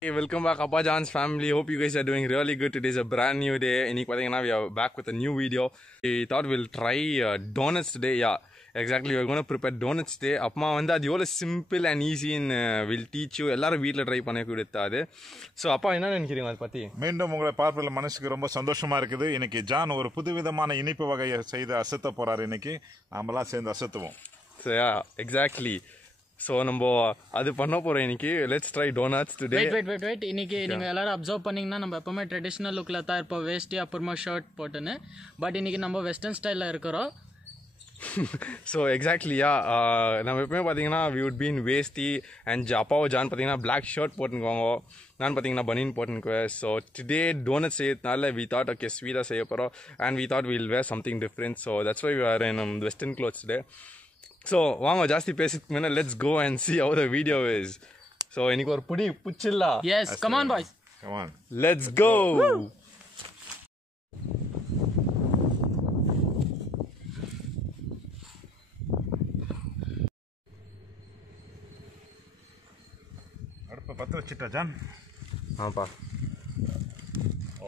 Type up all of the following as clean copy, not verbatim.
Hey, welcome back Appa Jaan's family. Hope you guys are doing really good. Today is a brand new day. We are back with a new video. We thought we'll try donuts today. Yeah, exactly. We're going to prepare donuts today. Appa vanda adu simple and easy and we'll teach you. Ellarum veetla try panna kuduthaadu. So Appa enna nenikireenga adu patti? மீண்டும் உங்களை பார்ப்பதில் மனசுக்கு ரொம்ப சந்தோஷமா இருக்குது. இன்னைக்கு John ஒரு புதுவிதமான இனிப்பு வகையை செய்து அசத்த போறாரு. இன்னைக்கு நாமெல்லாம் சேர்ந்து அசத்துவோம். So yeah, exactly. So நம்ம அது பண்ண போறோம் இன்னைக்கு. Let's try donuts today. Wait. இன்னைக்கு நீங்க எல்லாரும் அப்சர்வ் பண்ணீங்கன்னா நம்ம எப்பவுமே ட்ரெடிஷனல் லுக்ல தான் இருப்போம், வேஷ்டி அப்புறமா ஷர்ட் போட்டுன்னு. பட் இன்னைக்கு நம்ம வெஸ்டர்ன் ஸ்டைல்ல இருக்கிறோம். So exactly, yeah. நம்ம எப்பவுமே பாத்தீங்கன்னா we would be in veshti and அப்பாவோ ஜான் பாத்தீங்கன்னா black shirt போட்டுக்குவாங்க. நான் பாத்தீங்கன்னா பனியன் போட்டுக்குவேன். So today donuts செய்யறதுனால we thought okay sweet செய்ய போறோம் and we thought we'll wear something different. So that's why we are in western clothes today. So வாங்க ஜாஸ்தி பேசிட்டு முன்ன let's go and see how the video is. So இன்னைக்கு ஒரு புடி புச்சில்லா. Yes, come on boys. Come on. Let's go. அடுப்பை பற்ற வச்சிட்டா John? ஆப்பா.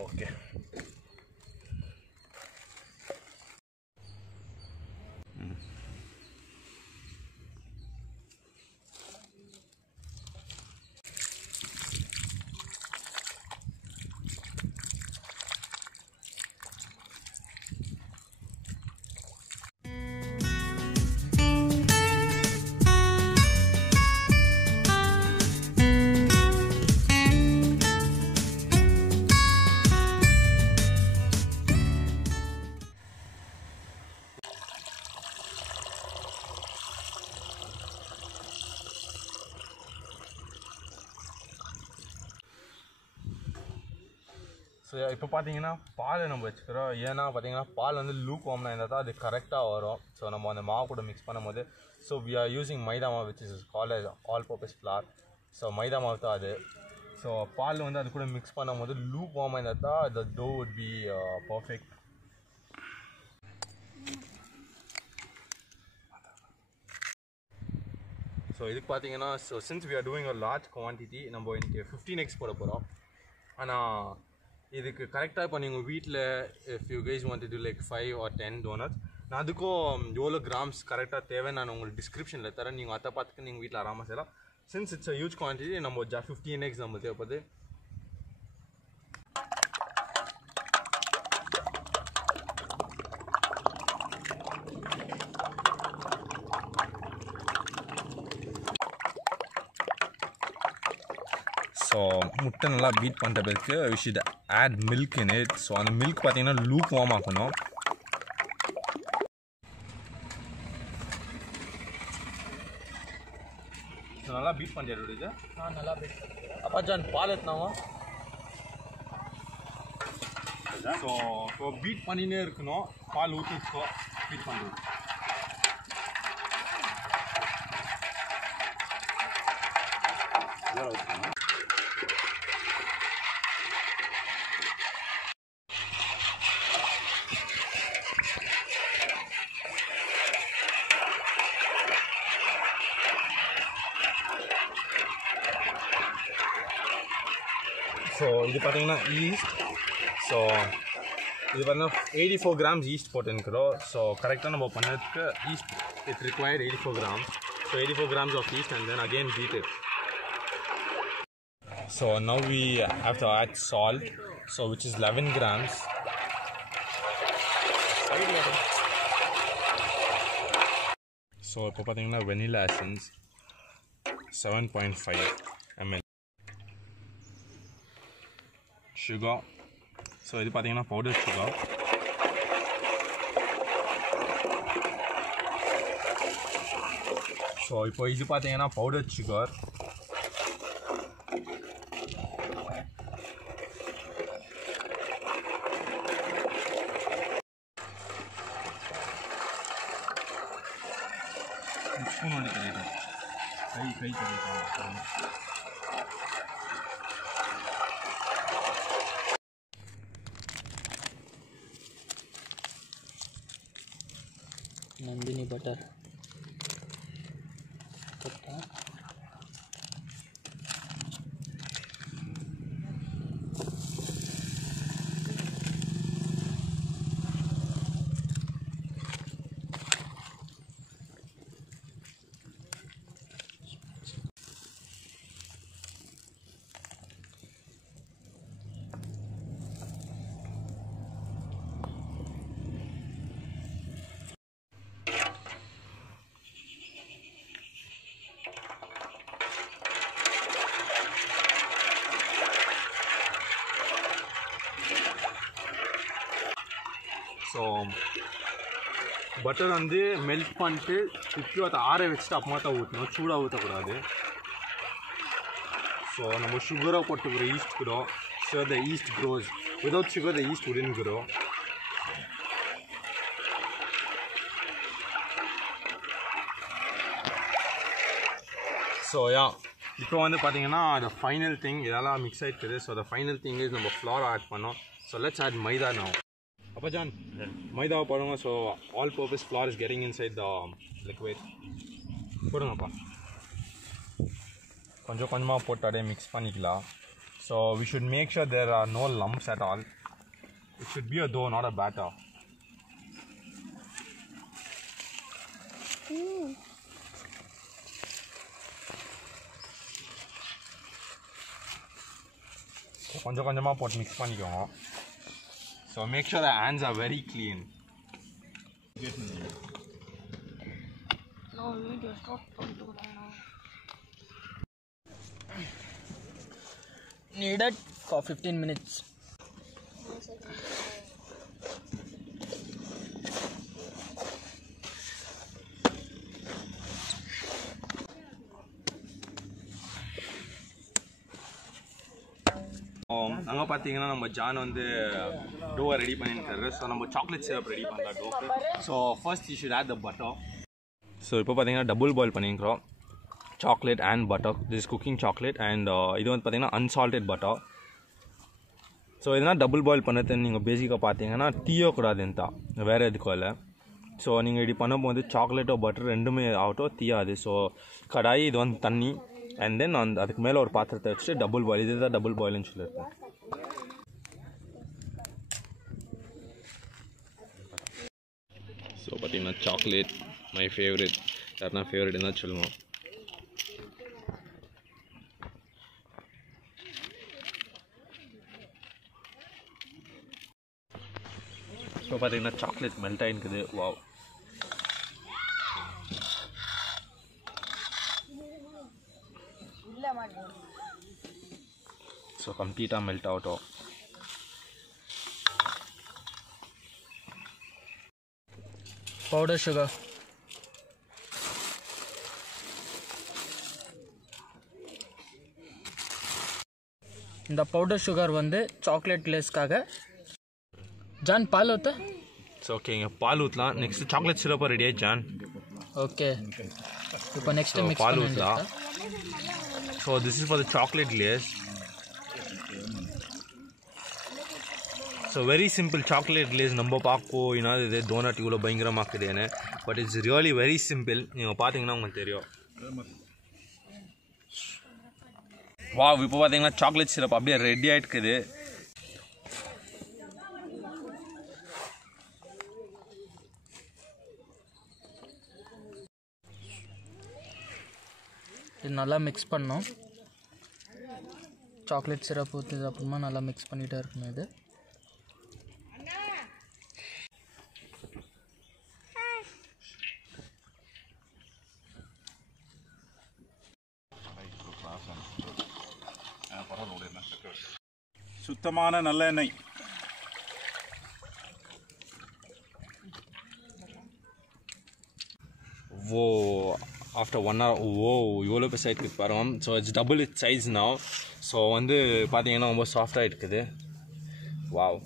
ஓகே. ஸோ இப்போ பார்த்தீங்கன்னா பால் நம்ம வச்சுக்கிறோம். ஏன்னா பார்த்தீங்கன்னா பால் வந்து லூக் வார்ம்னா இருந்தால் தான் அது கரெக்டாக வரும். ஸோ நம்ம அந்த மாவு கூட மிக்ஸ் பண்ணும்போது so we are using maida மாவு which is call as all purpose flour. So maida மாவு தான் அது. ஸோ பால் வந்து அது கூட மிக்ஸ் பண்ணும்போது லூக் வார்மாக இருந்தால் தான் the dough would be perfect. So இதுக்கு பார்த்தீங்கன்னா so since we are doing a large quantity நம்ம இன்னைக்கு 15 eggs போட போகிறோம். ஆனால் இதுக்கு கரெக்டாக இப்போ நீங்கள் வீட்டில் if you guys want to to like 5 or 10 donuts நான் அதுக்கும் எவ்வளோ கிராம்ஸ் கரெக்டாக தேவை நான் உங்களுக்கு டிஸ்கிரிப்ஷனில் தரேன். நீங்கள் அதை பார்த்துட்டு நீங்கள் வீட்டில் ஆராமல் செய்யலாம். Since it's a huge quantity நம்ம 15 eggs நம்ம தேவைப்படுது. ஸோ முட்டை நல்லா பீட் பண்ணுற பிறகு we should add milk in it. So அந்த மில்க் பார்த்தீங்கன்னா லூக் வார்ம் ஆகணும். ஸோ நல்லா பீட் பண்ணிடுறது இது. நல்லா பீட். அப்பா ஜான் பால் எத்தனாவா? ஸோ இப்போ பீட் பண்ணினே இருக்கணும். பால் ஊற்றிக்கோ பீட் பண்ணுறது. ஸோ இது பார்த்தீங்கன்னா ஈஸ்ட். ஸோ இது பார்த்தீங்கன்னா 84 grams ஈஸ்ட் போட்டுருக்கிறோம். ஸோ கரெக்டாக நம்ம பண்ணுறதுக்கு yeast it required 84 grams. So 84 grams of yeast and then again beat it. So now we have to add salt, so which is 11 grams. So இப்போ பார்த்தீங்கன்னா vanilla essence 7.5 ml. sugar. So இது பார்த்தீங்கன்னா powder sugar. So இப்போ இது பார்த்தீங்கன்னா powder sugar. Spoon வந்து கிடைக்கும் கை கிடைக்கும். नंदिनी बटर ஸோ பட்டர் வந்து மெல்ட் பண்ணிட்டு திருப்பி அதை ஆற வச்சுட்டு அப்புறமா தான் ஊற்றணும், சூடாக ஊற்றக்கூடாது. ஸோ நம்ம சுகரை போட்டுக்கிற east grow, so the yeast grows. Without sugar the yeast wouldn't grow. So இப்போ வந்து பார்த்தீங்கன்னா the final thing இதெல்லாம் மிக்ஸ் ஆகிடுக்குது. So the final thing is நம்ம ஃப்ளார் ஆட் பண்ணோம். So let's add maida now. Appa Jaan, maida போடுங்க. So all purpose flour is getting inside the liquid. போடுங்கப்பா. கொஞ்சம் கொஞ்சமாக போட்டு அப்படியே மிக்ஸ் பண்ணிக்கலாம். So we should make sure there are no lumps at all. It should be a dough, not a batter. கொஞ்சம் கொஞ்சமாக போட்டு மிக்ஸ் பண்ணிக்கோங்க. So make sure the hands are very clean. Needed for 15 minutes. அங்கே பார்த்தீங்கன்னா நம்ம ஜான் வந்து டோவை ready பண்ணியிருக்காரு. ஸோ நம்ம சாக்லேட் சிரப் ரெடி பண்ணலாம் டோக்கு. So first you should add the butter. So இப்போ பார்த்தீங்கன்னா டபுள் பாயில் பண்ணிக்கிறோம், chocolate and butter. This is cooking chocolate and இது வந்து பார்த்தீங்கன்னா unsalted பட்டர். ஸோ இதனால் டபுள் பாயில் பண்ணது நீங்கள் பேசிக்காக பார்த்தீங்கன்னா தீயக்கூடாது தான், வேறு எதுக்கும் இல்லை. ஸோ நீங்கள் இப்படி பண்ணும்போது சாக்லேட்டோ பட்டர் ரெண்டுமே ஆகட்டும் தீயாது. ஸோ கடாயி இது வந்து தண்ணி அண்ட் தென் அதுக்கு மேலே ஒரு பாத்திரத்தை வச்சுட்டு டபுள் பாயில், இது தான் டபுள் பாயில்னு சொல்லியிருக்கேன். ஸோ பார்த்தீங்கன்னா சாக்லேட் மை ஃபேவரட், யாருன்னா ஃபேவரட் தான் சொல்லுவோம். இப்போ பார்த்தீங்கன்னா சாக்லேட் மெல்ட் ஆகிருக்குது. வாவ். ஸோ கம்ப்ளீட்டாக மெல்ட் ஆகட்டும். Powder sugar. இந்த பவுடர் சுகர் வந்து சாக்லேட் கிளேஸ்க்காக. ஜான் பால் ஊற்ற. ஸோ ஓகேங்க, பால் ஊற்றலாம். நெக்ஸ்ட் சாக்லேட் சிரப்பாக ரெடி ஆகிடுச்சு ஜான். ஓகே, இப்போ நெக்ஸ்ட் மிக்ஸ் பால் ஊற்றலாம். So this is for the chocolate glaze. So very simple chocolate glaze. நம்ம பார்க்கோ என்னது இது டோனட் இவ்வளோ பயங்கரமாக்குதுன்னு, but it's really very simple. நீங்கள் பார்த்தீங்கன்னா உங்களுக்கு தெரியும். வா, இப்போ பார்த்தீங்கன்னா சாக்லேட் சிரப் அப்படியே ரெடி ஆகிட்டுக்குது. இது நல்லா மிக்ஸ் பண்ணோம். சாக்லேட் சிரப் ஊற்றுது அப்புறமா நல்லா மிக்ஸ் பண்ணிகிட்டே இருக்கணும். இது சுத்தமான நல்லெண்ணெய். ஓ, ஆஃப்டர் 1 hour. ஓ, இவ்வளோ பெருசு ஆகிட்டு பாருங்க. So it's double it's size now. So வந்து பார்த்தீங்கன்னா ரொம்ப சாஃப்டாக இருக்குது. Wow,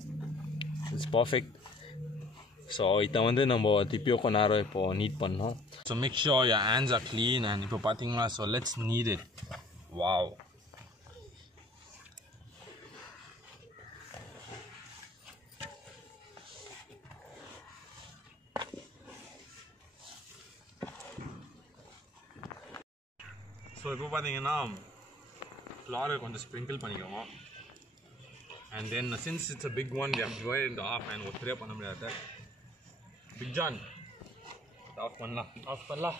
it's perfect. ஸோ இதை வந்து நம்ம திருப்பியோ கொஞ்ச நேரம் இப்போது நீட் பண்ணோம். So make sure your hands are clean. And இப்போ பார்த்தீங்கன்னா so let's knead it. Wow. So இப்போ பார்த்தீங்கன்னா ஃப்ளாரை கொஞ்சம் ஸ்ப்ரிங்கிள் பண்ணிக்கோங்க. And then since it's a big one, we have divided into half. And ஒருத்தரே பண்ண முடியாது. பிக் ஜான் ஆஃப் பண்ணலாம். ஆஃப் பண்ணலாம்.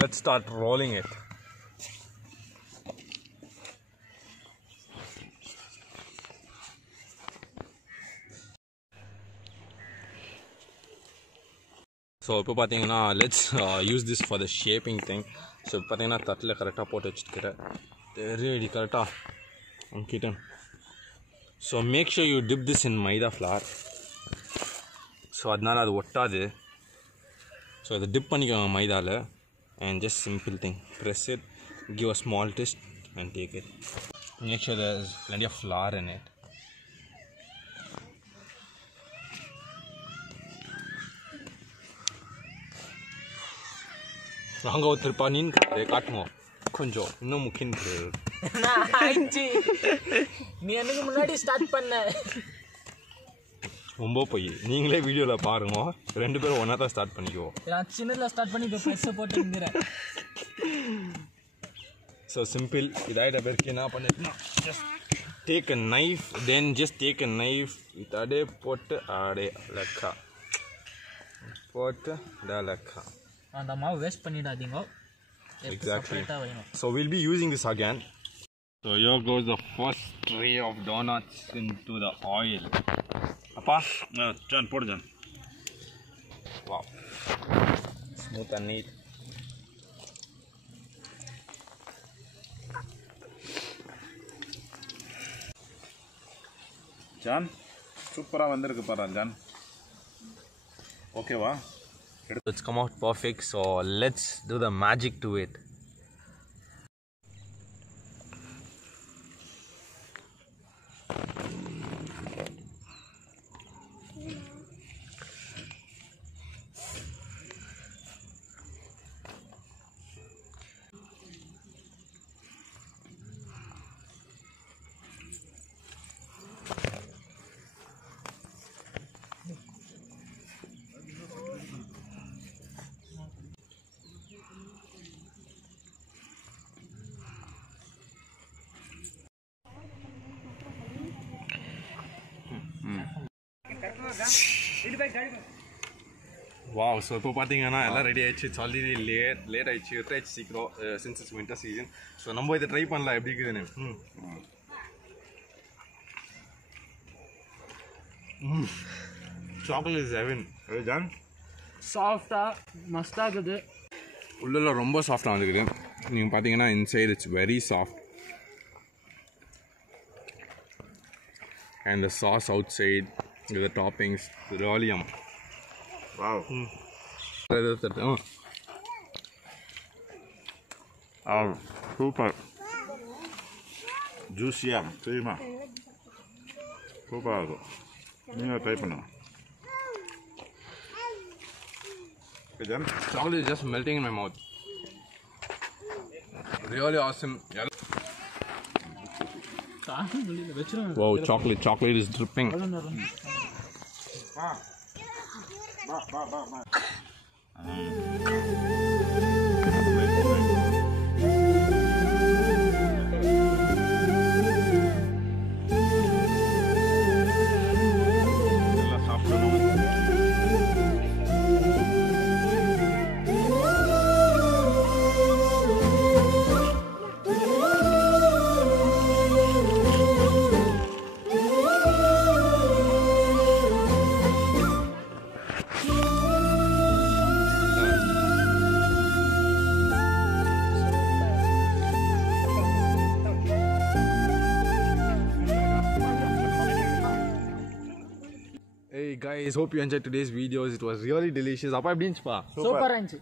Let's start rolling it. So இப்போ பார்த்தீங்கன்னா let's use this for the shaping thing. So இப்போ பார்த்தீங்கன்னா தட்டில் கரெக்டாக போட்டு வச்சுருக்கிறேன். ரெடி கரெக்டாக கிட்ட. So make sure you dip this in maida flour. So அதனால் அது ஒட்டாது. ஸோ அதை டிப் பண்ணிக்கோங்க மைதாவில். And just simple thing, press it, give a small twist and take it. Make sure there's plenty of flour in it. நாங்கள் ஒருத்தர் பண்ணின்னு காட்டுவோம் கொஞ்சம் இன்னும் முக்கியம். நீ எனக்கு முன்னாடி ஸ்டார்ட் பண்ண ரொம்ப போய் நீங்களே வீடியோவில் பாருங்க. 2 பேரும் ஒன்றா தான் ஸ்டார்ட் பண்ணிக்குவோம். நான் சின்னதில் ஸ்டார்ட் பண்ணி இப்போ ப்ரெஸ்ஸை போட்டு இருந்துறேன். So simple. இதாகிட்ட பேருக்கு என்ன பண்ணிட்டுனா just take a knife, then just take a knife இது அடே போட்டு அடே லெக்கா போட்டு டா லெக்கா. அந்த மாவு வேஸ்ட் பண்ணிடாதீங்க. Exactly. So we'll be using this again. So here goes the first tray of donuts into the oil. Appa, John, put it John. Wow, smooth and neat. John, சூப்பரா வந்திருக்கு பாரு John. ஓகேவா? It's come out perfect, so let's do the magic to it. Wow, so இப்போ பார்த்தீங்கன்னா எல்லாம் ready ஆயிடுச்சு. It's already late ஆயிடுச்சு சீக்கிரம் since it's winter season. So நம்ம இதை ட்ரை பண்ணலாம் எப்படி இருக்குதுன்னு. Chocolate is heaven. ஜான் சாஃப்டாக மஸ்தாகுது. உள்ளெல்லாம் ரொம்ப சாஃப்டாக வந்துக்குது. நீங்கள் பார்த்தீங்கன்னா inside it's very soft and the sauce outside with the toppings really yum. Wow. Super. Juicy-ஆ தெரியுமா? சூப்பராக இருக்கும். நீங்கள் ட்ரை பண்ணுங்க. Chocolate is just melting in my mouth. Really awesome. Wow, chocolate is dripping. Hey guys, hope you enjoyed today's videos. It was really delicious. Appa எப்படி இருந்துச்சுப்பா? சூப்பராக இருந்துச்சு.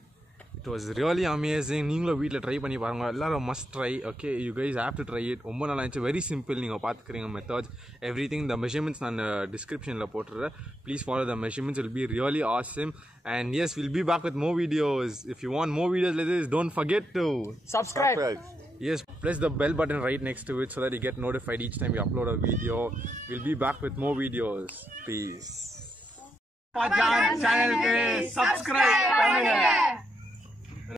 It was really amazing. நீங்களும் வீட்டில் ட்ரை பண்ணி பாருங்க. எல்லாரும் must try. Okay, you guys have to try it. ரொம்ப நல்லா இருந்துச்சு. Very simple. நீங்கள் பார்த்துக்கிறீங்க மெத்தட்ஸ் everything. The measurements நான் டிஸ்கிரிப்ஷனில் போட்டுறேன். Please follow the measurements. It will be really awesome. And yes, we'll be back with more videos. If you want more videos like this, don't forget to Subscribe. Yes, press the bell button right next to it so that you get notified each time we upload a video. We'll be back with more videos. Peace. Appa Jaan channel पे subscribe करेंगे.